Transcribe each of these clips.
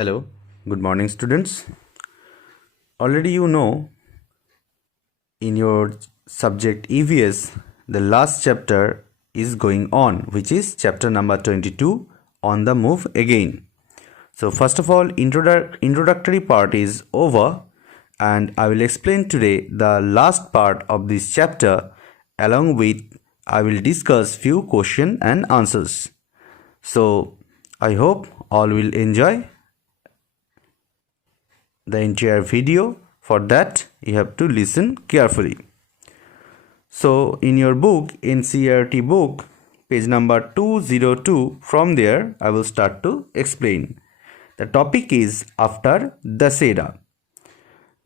Hello, good morning, students. Already you know in your subject EVS, the last chapter is going on, which is chapter number 22, On the Move Again. So, first of all, introductory part is over, and I will explain today the last part of this chapter. Along with, I will discuss few question and answers. So, I hope all will enjoy the entire video. For that, you have to listen carefully. So, in your book, NCERT book, page number 202, from there, I will start to explain. The topic is after Dussehra.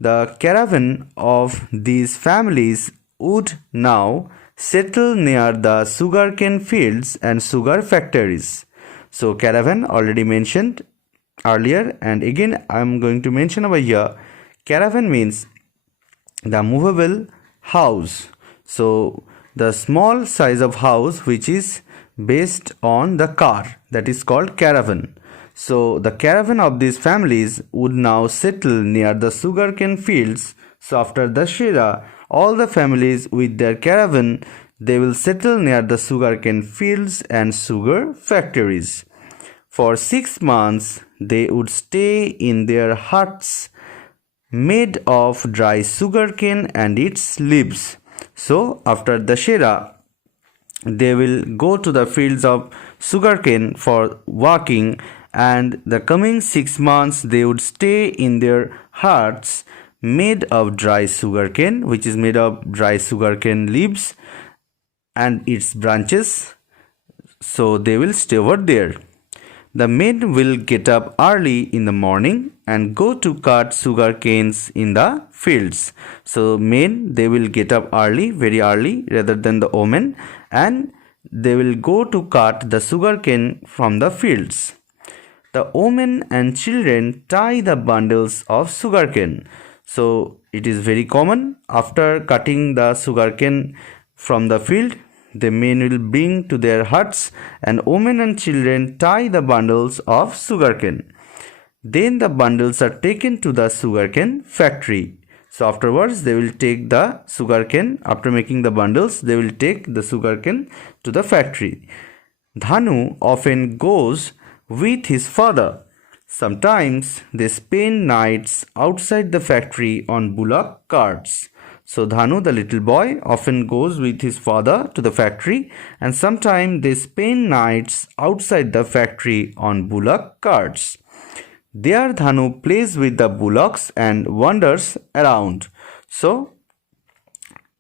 The caravan of these families would now settle near the sugarcane fields and sugar factories. So, caravan already mentioned earlier, and again I am going to mention over here. Caravan means the movable house. So, the small size of house which is based on the car, that is called caravan. So, the caravan of these families would now settle near the sugarcane fields. So, after Dussehra, all the families with their caravan, they will settle near the sugarcane fields and sugar factories. For 6 months, they would stay in their huts made of dry sugarcane and its leaves. So, after Dussehra, they will go to the fields of sugarcane for working, and the coming 6 months they would stay in their huts made of dry sugarcane, which is made of dry sugarcane leaves and its branches. So, they will stay over there. The men will get up early in the morning and go to cut sugar canes in the fields. So, men, they will get up early, very early, rather than the women, and they will go to cut the sugar cane from the fields. The women and children tie the bundles of sugar cane. So, it is very common after cutting the sugar cane from the field, the men will bring to their huts, and women and children tie the bundles of sugarcane. Then the bundles are taken to the sugarcane factory. So afterwards they will take the sugarcane. After making the bundles, they will take the sugarcane to the factory. Dhanu often goes with his father. Sometimes they spend nights outside the factory on bullock carts. So Dhanu, the little boy, often goes with his father to the factory, and sometimes they spend nights outside the factory on bullock carts. There Dhanu plays with the bullocks and wanders around. So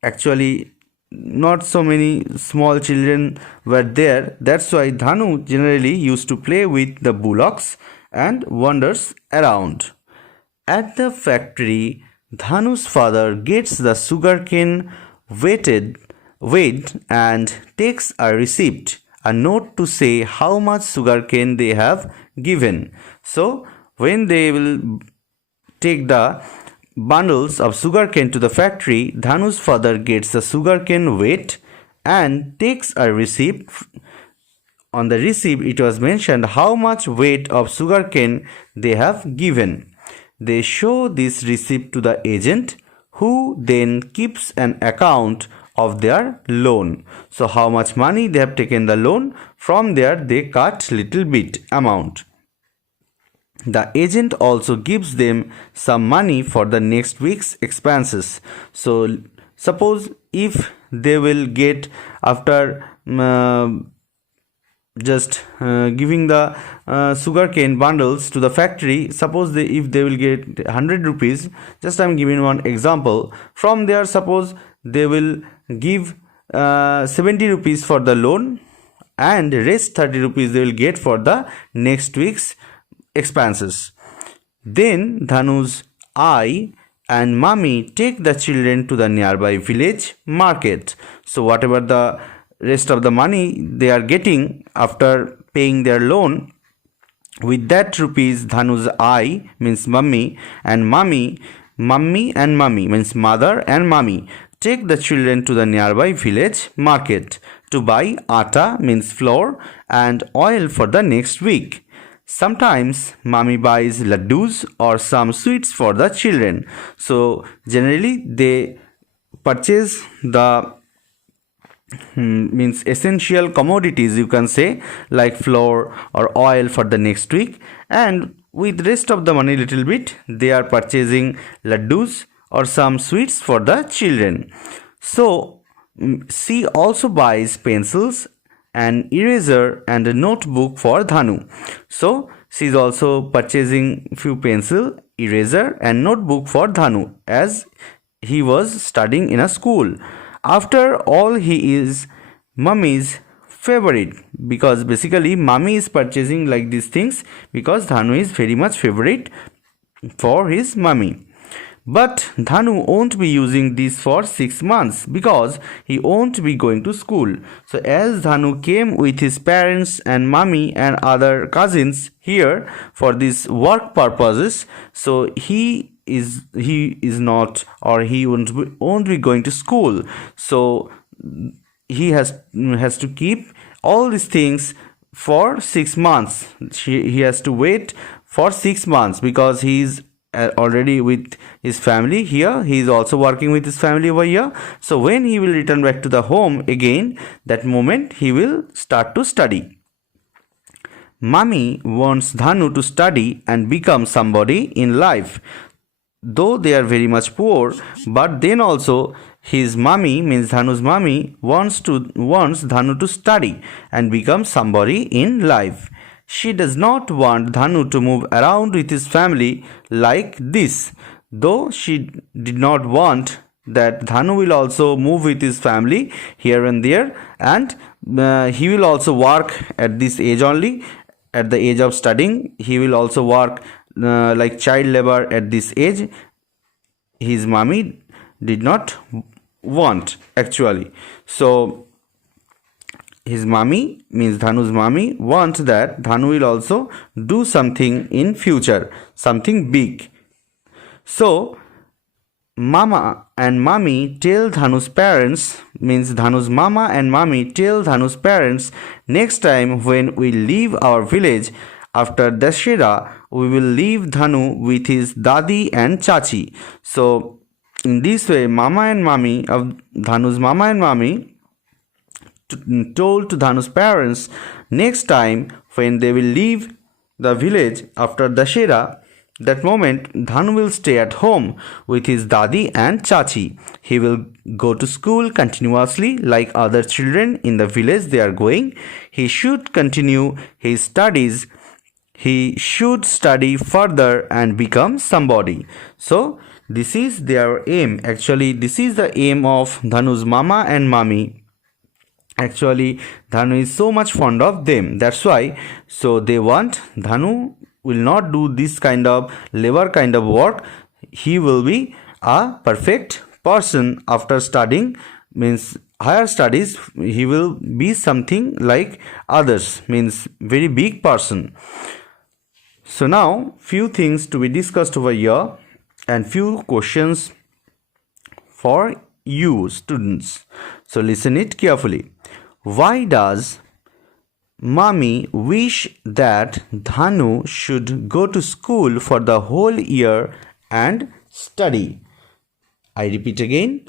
actually not so many small children were there. That's why Dhanu generally used to play with the bullocks and wanders around. At the factory, Dhanu's father gets the sugarcane weighed and takes a receipt, a note to say how much sugarcane they have given. So, when they will take the bundles of sugarcane to the factory, Dhanu's father gets the sugarcane weight and takes a receipt. On the receipt, it was mentioned how much weight of sugarcane they have given. They show this receipt to the agent, who then keeps an account of their loan. So how much money they have taken the loan, from there they cut little bit amount. The agent also gives them some money for the next week's expenses. So suppose if they will get after giving the sugarcane bundles to the factory, suppose if they will get 100 rupees, just I am giving one example. From there, suppose they will give 70 rupees for the loan, and rest 30 rupees they will get for the next week's expenses. Then Dhanu's I and Mummy take the children to the nearby village market. So whatever the rest of the money they are getting after paying their loan, with that rupees, Dhanu's I means mummy, and mummy means mother and mummy, take the children to the nearby village market to buy atta means flour and oil for the next week. Sometimes mommy buys laddus or some sweets for the children. So generally they purchase the means essential commodities, you can say, like flour or oil for the next week, and with rest of the money little bit they are purchasing laddus or some sweets for the children. So she also buys pencils, an eraser and a notebook for Dhanu. So she is also purchasing few pencil, eraser and notebook for Dhanu as he was studying in a school. After all, he is mummy's favorite, because basically mummy is purchasing like these things because Dhanu is very much favorite for his mummy. But Dhanu won't be using this for 6 months because he won't be going to school. So as Dhanu came with his parents and mummy and other cousins here for these work purposes, so he is not, or he won't be going to school. So he has to keep all these things for 6 months. He has to wait for 6 months because he is already with his family here. He is also working with his family over here. So when he will return back to the home again, that moment he will start to study. Mummy wants Dhanu to study and become somebody in life. Though they are very much poor, but then also his mummy, means Dhanu's mummy, wants Dhanu to study and become somebody in life. She does not want Dhanu to move around with his family like this. Though she did not want that Dhanu will also move with his family here and there, and he will also work at this age only. At the age of studying, he will also work like child labor at this age. His mommy did not want actually. So his mommy, means Dhanu's mommy, wants that Dhanu will also do something in future, something big. So mama and mommy tell Dhanu's parents, means Dhanu's mama and mommy tell Dhanu's parents, next time when we leave our village after Dussehra, we will leave Dhanu with his dadi and chachi. So in this way, mama and mommy of Dhanu's mama and mommy told to Dhanu's parents, next time when they will leave the village after Dussehra, that moment Dhanu will stay at home with his dadi and chachi. He will go to school continuously like other children in the village they are going. He should continue his studies. He should study further and become somebody. So this is their aim. Actually, this is the aim of Dhanu's mama and mommy. Actually, Dhanu is so much fond of them. That's why. So they want Dhanu will not do this kind of labor kind of work. He will be a perfect person after studying, means higher studies. He will be something like others, means very big person. So now few things to be discussed over here and few questions for you students. So listen it carefully. Why does mommy wish that Dhanu should go to school for the whole year and study? I repeat again.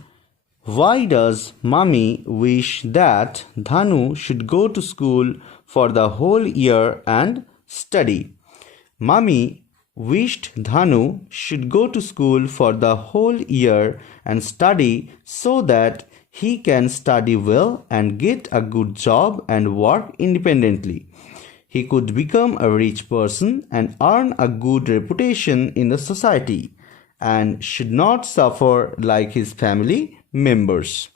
Why does mommy wish that Dhanu should go to school for the whole year and study? Mommy wished Dhanu should go to school for the whole year and study so that he can study well and get a good job and work independently. He could become a rich person and earn a good reputation in the society and should not suffer like his family members.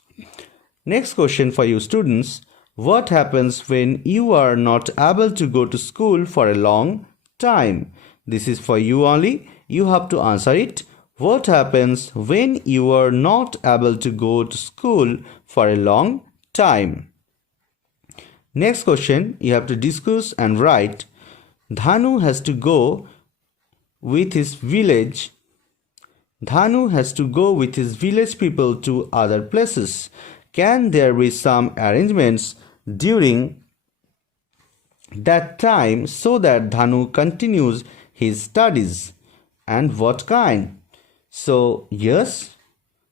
Next question for you students. What happens when you are not able to go to school for a long time? This is for you only. You have to answer it. What happens when you are not able to go to school for a long time? Next question, you have to discuss and write. Dhanu has to go with his village. Dhanu has to go with his village people to other places. Can there be some arrangements during that time so that Dhanu continues his studies? And what kind? So, yes,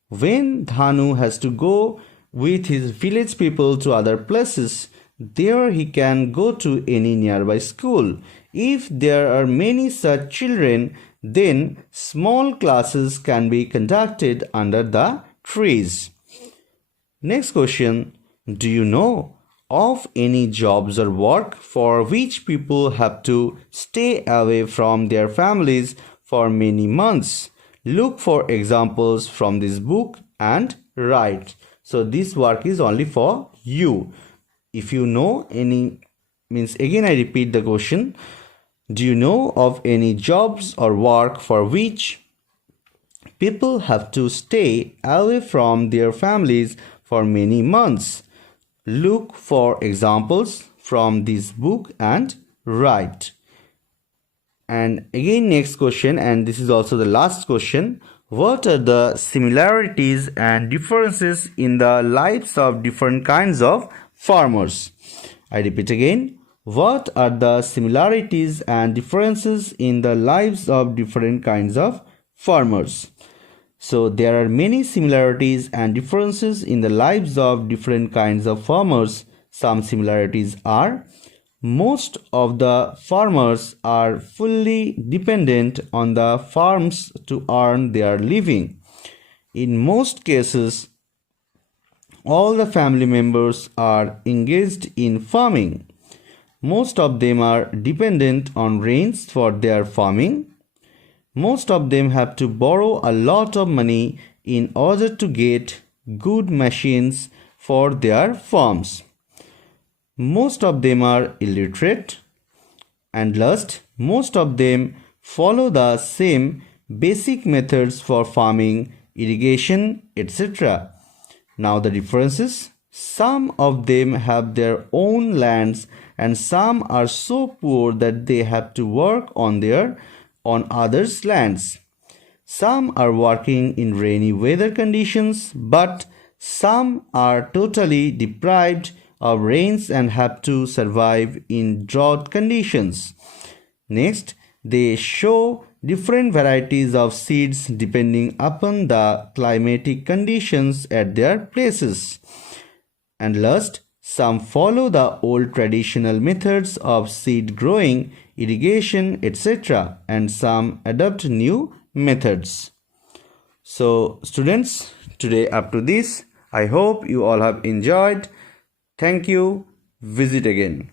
when Dhanu has to go with his village people to other places, there he can go to any nearby school. If there are many such children, then small classes can be conducted under the trees. Next question. Do you know of any jobs or work for which people have to stay away from their families for many months? Look for examples from this book and write. So this work is only for you. If you know any, means again I repeat the question. Do you know of any jobs or work for which people have to stay away from their families for many months? Look for examples from this book and write. And again next question, and this is also the last question. What are the similarities and differences in the lives of different kinds of farmers? I repeat again. What are the similarities and differences in the lives of different kinds of farmers? So there are many similarities and differences in the lives of different kinds of farmers. Some similarities are: most of the farmers are fully dependent on the farms to earn their living. In most cases, all the family members are engaged in farming. Most of them are dependent on rains for their farming. Most of them have to borrow a lot of money in order to get good machines for their farms. Most of them are illiterate. And last, most of them follow the same basic methods for farming, irrigation, etc. Now the differences. Some of them have their own lands and some are so poor that they have to work on others' lands. Some are working in rainy weather conditions, but some are totally deprived of rains and have to survive in drought conditions. Next, they show different varieties of seeds depending upon the climatic conditions at their places. And last, some follow the old traditional methods of seed growing, irrigation, etc. and some adopt new methods. So students, today up to this, I hope you all have enjoyed. Thank you. Visit again.